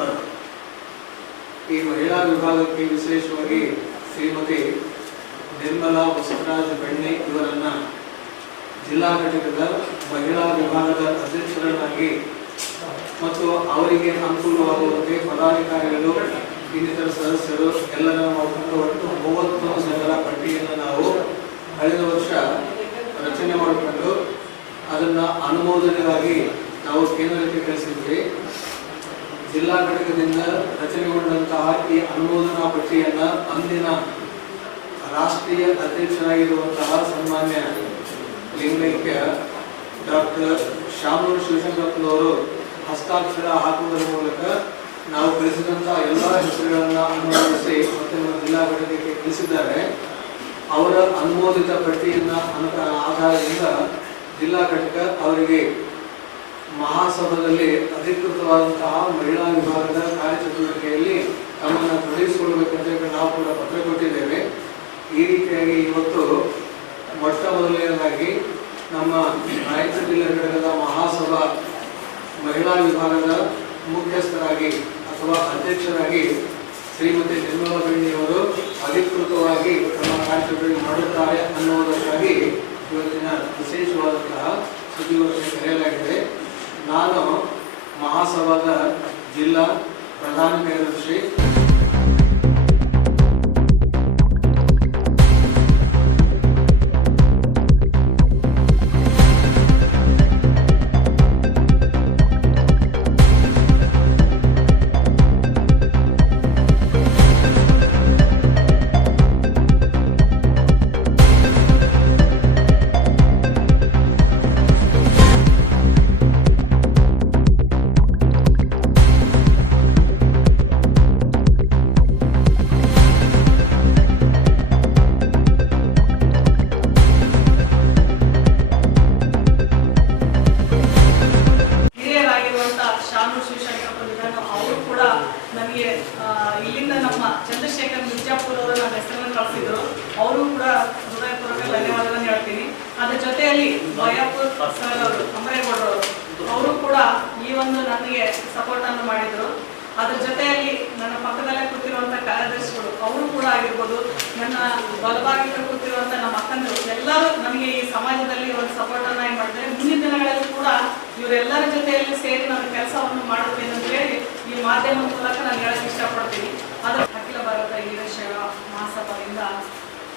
ಸಮಾರಂಭ. ಈ ಮಹಿಳಾ ವಿಭಾಗಕ್ಕೆ ವಿಶೇಷವಾಗಿ ಶ್ರೀಮತಿ ನಿರ್ಮಲಾ ಬಸವರಾಜ ಬೆಣ್ಣೆ ಇವರನ್ನ ಜಿಲ್ಲಾ ಘಟಕದ ಮಹಿಳಾ ವಿಭಾಗದ ಅಧ್ಯಕ್ಷರನ್ನಾಗಿ ಮತ್ತು ಅವರಿಗೆ ಅನುಕೂಲವಾಗುವಂತೆ ಪದಾಧಿಕಾರಿಗಳು ಇನ್ನಿತರ ಸದಸ್ಯರು ಎಲ್ಲರ ಒಟ್ಟು 30 ಜನರ ಪಟ್ಟಿಯನ್ನು ನಾವು ಕಳೆದ ವರ್ಷ ರಚನೆ ಮಾಡಿಕೊಂಡು ಅದನ್ನು ಅನುಮೋದನೆಗಾಗಿ ನಾವು ಕೇಂದ್ರಕ್ಕೆ ಕಳಿಸಿದ್ವಿ. ಜಿಲ್ಲಾ ಘಟಕದಿಂದ ರಚನೆಗೊಂಡಂತಹ ಈ ಅನುಮೋದನಾ ಪಟ್ಟಿಯನ್ನು ಅಂದಿನ ರಾಷ್ಟ್ರೀಯ ಅಧ್ಯಕ್ಷರಾಗಿರುವಂತಹ ಸನ್ಮಾನ್ಯ ಲಿಂಗೈಕ್ಯ ಡಾಕ್ಟರ್ ಶಾಮನೂರು ಶಿವಶಂಕರಪ್ಪನವರು ಹಸ್ತಾಕ್ಷರ ಹಾಕುವುದರ ಮೂಲಕ ನಾವು ಕಳಿಸಿದಂತಹ ಎಲ್ಲ ಹೆಸರುಗಳನ್ನು ಅನುಮೋದಿಸಿ ಮತ್ತೆ ನಮ್ಮ ಜಿಲ್ಲಾ ಘಟಕಕ್ಕೆ ಕಳಿಸಿದ್ದಾರೆ. ಅವರ ಅನುಮೋದಿತ ಪಟ್ಟಿಯನ್ನು ಆಧಾರದಿಂದ ಜಿಲ್ಲಾ ಘಟಕ ಅವರಿಗೆ ಮಹಾಸಭಾದಲ್ಲಿ ಅಧಿಕೃತವಾದಂತಹ ಮಹಿಳಾ ವಿಭಾಗದ ಕಾರ್ಯಚಟುವಟಿಕೆಯಲ್ಲಿ ತಮ್ಮನ್ನು ತೊಡಗಿಸಿಕೊಳ್ಳಬೇಕಂತ ನಾವು ಕೂಡ ಪತ್ರ ಕೊಟ್ಟಿದ್ದೇವೆ. ಈ ರೀತಿಯಾಗಿ ಇವತ್ತು ಮೊಟ್ಟ ಮೊದಲನೆಯದಾಗಿ ನಮ್ಮ ರಾಯಚೂರು ಜಿಲ್ಲಾ ಘಟಕದ ಮಹಾಸಭಾ ಮಹಿಳಾ ವಿಭಾಗದ ಮುಖ್ಯಸ್ಥರಾಗಿ ಅಥವಾ ಅಧ್ಯಕ್ಷರಾಗಿ ಶ್ರೀಮತಿ ನಿರ್ಮಲಾ ಬೆಣ್ಣಿಯವರು ಅಧಿಕೃತವಾಗಿ ತಮ್ಮ ಕಾರ್ಯಚಟುವಟಿಕೆ ಮಾಡುತ್ತಾರೆ ಅನ್ನುವುದಕ್ಕಾಗಿ ಇವತ್ತಿನ ವಿಶೇಷವಾದಂತಹ ಸುದ್ದಿಗೋಷ್ಠಿಗೆ ಕರೆಯಲಾಗಿದೆ. ನಾನು ಮಹಾಸಭಾದ ಜಿಲ್ಲಾ ಪ್ರಧಾನ ಕಾರ್ಯದರ್ಶಿ ಇಲ್ಲಿಂದ ನಮ್ಮ ಚಂದ್ರಶೇಖರ್ ಮಿರ್ಜಾಪುರ ಅವರು ನನ್ನ ಹೆಸರನ್ನು ಕಳಿಸಿದ್ರು. ಅವರು ಕೂಡ ಹೃದಯಪೂರ್ವಕ ಧನ್ಯವಾದಗಳನ್ನು ಹೇಳ್ತೀನಿ. ಅದರ ಜೊತೆಯಲ್ಲಿ ಭಯಾಪುರ್ ಸರ್ ಅವರು ಅಮರೇಗೌಡರು ಅವರು ಕೂಡ ಈ ಒಂದು ನನಗೆ ಸಪೋರ್ಟ್ ಅನ್ನು ಮಾಡಿದ್ರು. ಅದರ ಜೊತೆಯಲ್ಲಿ ನನ್ನ ಪಕ್ಕದಲ್ಲೇ ಕೂತಿರುವಂಥ ಕಾರ್ಯದರ್ಶಿಗಳು ಅವರು ಕೂಡ ಆಗಿರ್ಬೋದು, ನನ್ನ ಬಲಭಾಗದಲ್ಲಿ ಕೂತಿರುವಂಥ ನಮ್ಮ ಅಕ್ಕಂದರು ಎಲ್ಲರೂ ನನಗೆ ಈ ಸಮಾಜದಲ್ಲಿ ಒಂದು ಸಪೋರ್ಟ್ ಅನ್ನ ಮಾಡಿದ್ದಾರೆ. ಮುಂದಿನ ದಿನಗಳಲ್ಲಿ ಕೂಡ ಇವರೆಲ್ಲರ ಜೊತೆಯಲ್ಲಿ ಸೇರಿ ನಾನು ಕೆಲಸವನ್ನು ಮಾಡುತ್ತೇನೆ ಅಂತ ಹೇಳಿ ಈ ಮಾಧ್ಯಮದ ಮೂಲಕ ನಾನು ಹೇಳಕ್ಕೆ ಇಷ್ಟಪಡ್ತೀನಿ. ಆದರೆ ಅಖಿಲ ಭಾರತ ವೀರಶೈವ ಮಹಾಸಭಾದಿಂದ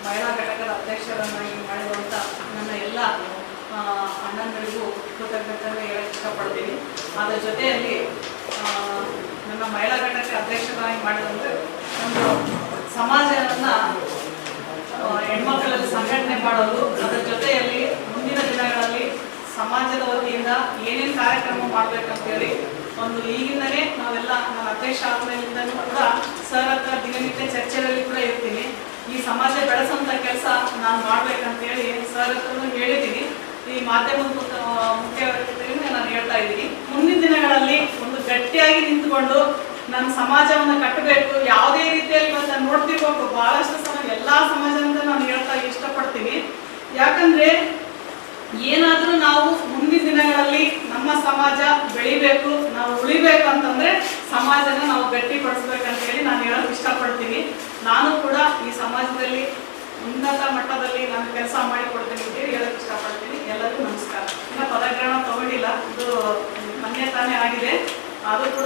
ಮಹಿಳಾ ಘಟಕದ ಅಧ್ಯಕ್ಷರನ್ನಾಗಿ ಮಾಡಿರುವಂಥ ನನ್ನ ಎಲ್ಲ ಅಣ್ಣಂದರಿಗೂ ಕೃತಜ್ಞತೆಯನ್ನು ಹೇಳಕ್ಕೆ ಇಷ್ಟಪಡ್ತೀನಿ. ಅದರ ಜೊತೆಯಲ್ಲಿ ನನ್ನ ಮಹಿಳಾ ಘಟಕ ಅಧ್ಯಕ್ಷರಾಗಿ ಮಾಡಿದಂದ್ರೆ ಒಂದು ಸಮಾಜವನ್ನು ಹೆಣ್ಮಕ್ಕಳಲ್ಲಿ ಸಂಘಟನೆ ಮಾಡೋದು, ಅದರ ಜೊತೆಯಲ್ಲಿ ಮುಂದಿನ ದಿನಗಳಲ್ಲಿ ಸಮಾಜದ ವತಿಯಿಂದ ಏನೇನು ಕಾರ್ಯಕ್ರಮ ಮಾಡಬೇಕಂತೇಳಿ ಒಂದು ಈಗಿಂದಲೇ ನಾವೆಲ್ಲ ನನ್ನ ಅಧ್ಯಕ್ಷ ಆದ್ಮೇಲಿಂದನೂ ಕೂಡ ಸರ್ ಹತ್ರ ದಿನನಿತ್ಯ ಚರ್ಚೆಯಲ್ಲಿ ಕೂಡ ಇರ್ತೀನಿ. ಈ ಸಮಾಜ ಬೆಳೆಸೋಂಥ ಕೆಲಸ ನಾನು ಮಾಡ್ಬೇಕಂತೇಳಿ ಸರ್ ಹತ್ರನೂ ಹೇಳಿದ್ದೀನಿ. ಈ ಮಾಧ್ಯಮದ ಮುಖ್ಯವಾಗಿ ನಾನು ಹೇಳ್ತಾ ಇದ್ದೀನಿ, ಮುಂದಿನ ದಿನಗಳಲ್ಲಿ ಒಂದು ಗಟ್ಟಿಯಾಗಿ ನಿಂತುಕೊಂಡು ನನ್ನ ಸಮಾಜವನ್ನು ಕಟ್ಟಬೇಕು. ಯಾವುದೇ ರೀತಿಯಲ್ಲಿ ನಾನು ನೋಡ್ತಿರ್ಬೇಕು, ಬಹಳಷ್ಟು ಸಮಾಜ ಎಲ್ಲ ಸಮಾಜ ಅಂತ ನಾನು ಹೇಳ್ತಾ ಇಷ್ಟಪಡ್ತೀನಿ. ಯಾಕಂದ್ರೆ ಏನಾದರೂ ನಾವು ಮುಂದಿನ ದಿನಗಳಲ್ಲಿ ನಮ್ಮ ಸಮಾಜ ಬೆಳಿಬೇಕು, ನಾವು ಉಳಿಬೇಕು ಅಂತಂದ್ರೆ ಸಮಾಜನ ನಾವು ಗಟ್ಟಿಪಡಿಸ್ಬೇಕಂತ ಹೇಳಿ ನಾನು ಹೇಳೋಕೆ ಇಷ್ಟಪಡ್ತೀನಿ. ನಾನು ಕೂಡ ಈ ಸಮಾಜದಲ್ಲಿ ಉನ್ನತ ಮಟ್ಟದಲ್ಲಿ ನಾನು ಕೆಲಸ ಮಾಡಿಕೊಡ್ತೀನಿ ಅಂತ ಹೇಳಿ ಹೇಳೋಕೆ ಇಷ್ಟಪಡ್ತೀನಿ. ಎಲ್ಲರಿಗೂ ನಮಸ್ಕಾರ. ಇನ್ನು ಪದಗ್ರಹಣ ತಗೊಂಡಿಲ್ಲ, ಇದು ಮೊನ್ನೆ ತಾನೇ ಆಗಿದೆ. ಅದು ಕೂಡ